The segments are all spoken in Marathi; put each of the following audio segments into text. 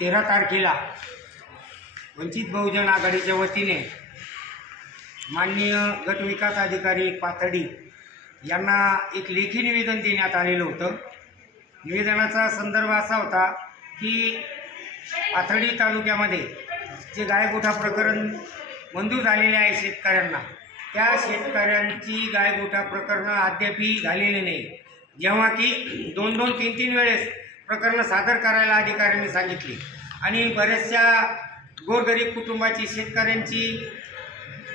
तेरा तारखेला वंचित बहुजन आघाडीच्या वतीने माननीय गट विकास अधिकारी पाथडी यांना एक लेखी निवेदन देण्यात आलेलं होतं. निवेदनाचा संदर्भ असा होता की पाथर्डी तालुक्यामध्ये जे गायगोठा प्रकरण मंजूर झालेले आहे शेतकऱ्यांना त्या शेतकऱ्यांची गायगोठा प्रकरणं अद्यापही झालेली नाही. जेव्हा की दोन दोन तीन तीन वेळेस प्रकरणं सादर करायला अधिकाऱ्यांनी सांगितली. आणि बऱ्याचशा गोरगरीब कुटुंबाची शेतकऱ्यांची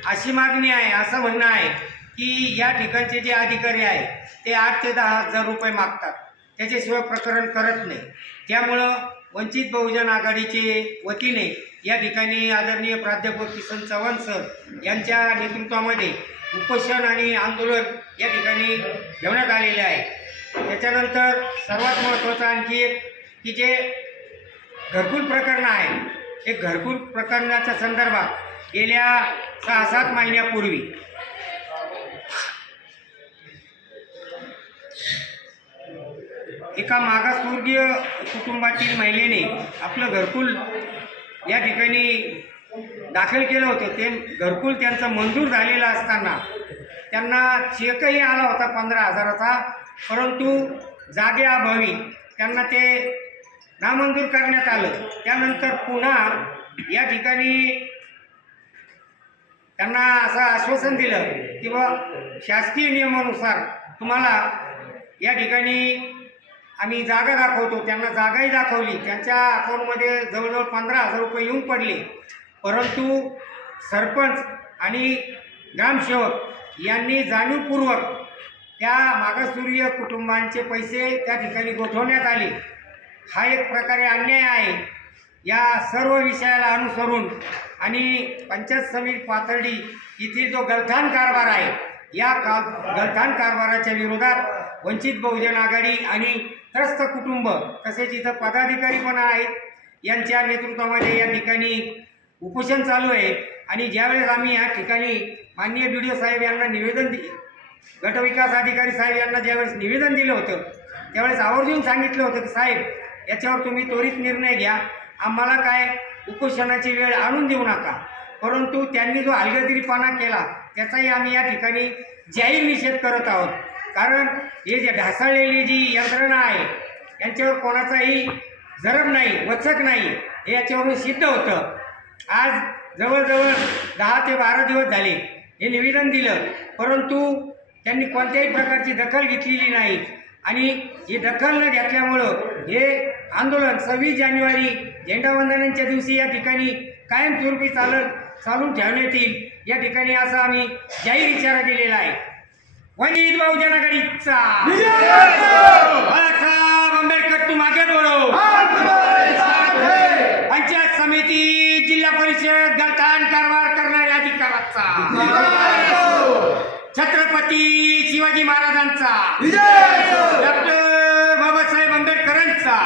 अशी मागणी आहे असं म्हणणं आहे की या ठिकाणचे जे अधिकारी आहे ते आठ ते दहा हजार रुपये मागतात. त्याच्याशिवाय प्रकरण करत नाही. त्यामुळं वंचित बहुजन आघाडीचे वतीने या ठिकाणी आदरणीय प्राध्यापक किसन चव्हाण सर यांच्या नेतृत्वामध्ये उपोषण आणि आंदोलन या ठिकाणी घेण्यात आलेले आहे. त्याच्यानंतर सर्वात महत्त्वाचं आणखी एक की जे घरकुल प्रकरण आहे हे घरकुल प्रकरणाच्या संदर्भात गेल्या सहा सात महिन्यापूर्वी एका मागासवर्गीय कुटुंबातील महिलेने आपलं घरकुल या ठिकाणी दाखल केलं होतं. ते घरकुल त्यांचं मंजूर झालेलं असताना त्यांना चेकही आला होता पंधरा हजाराचा. परंतु जागेअभावी त्यांना ते नामंजूर करण्यात आलं. त्यानंतर पुन्हा या ठिकाणी त्यांना असं आश्वासन दिलं की बा शासकीय नियमानुसार तुम्हाला या ठिकाणी आम्ही जागा दाखवतो. त्यांना जागाही दाखवली. त्यांच्या अकाउंटमध्ये जवळजवळ पंधरा हजार रुपये येऊन पडले. परंतु सरपंच आणि ग्रामसेवक यांनी जाणीवपूर्वक त्या मागासवर्गीय कुटुंबांचे पैसे त्या ठिकाणी गोठवण्यात आले. हा एक प्रकारे अन्याय आहे. या सर्व विषयाला अनुसरून आणि पंचायत समिती पातळी येथील जो गलथान कारभार आहे या का गलथान कारभाराच्या विरोधात वंचित बहुजन आघाडी आणि त्रस्त कुटुंब तसेच इथं पदाधिकारी पण आहेत. यांच्या नेतृत्वामध्ये या ठिकाणी उपोषण चालू आहे. आणि ज्यावेळेस आम्ही या ठिकाणी माननीय बी डी ओ साहेब यांना निवेदन दि गटविकास अधिकारी साहेब यांना ज्यावेळेस निवेदन दिलं होतं त्यावेळेस आवर्जून सांगितलं होतं की साहेब याच्यावर तुम्ही त्वरित निर्णय घ्या. आम्हाला काय उपोषणाची वेळ आणून देऊ नका. परंतु त्यांनी जो हलगर्जीपणा केला त्याचाही आम्ही या ठिकाणी जाहीर निषेध करत आहोत. कारण हे जे ढासळलेली जी यंत्रणा आहे यांच्यावर कोणाचाही जरब नाही वचक नाही हे याच्यावरून सिद्ध होतं. आज जवळजवळ दहा ते बारा दिवस झाले हे निवेदन दिलं परंतु त्यांनी कोणत्याही प्रकारची दखल घेतलेली नाही. आणि ही दखल न घेतल्यामुळं हे आंदोलन सव्वीस जानेवारी झेंडावंदनाच्या दिवशी या ठिकाणी कायमस्वरूपी चालत चालून ठेवण्यात येईल. या ठिकाणी असा आम्ही जाहीर इशारा केलेला आहे. वंचित बहुजन आघाडीचा. बाळासाहेब आंबेडकर तू मागे बोलो पंचायत समिती जिल्हा परिषद गलथान कारभार करणाऱ्या अधिकाराचा छत्रपती शिवाजी महाराजांचा. डॉक्टर बाबासाहेब आंबेडकरांचा.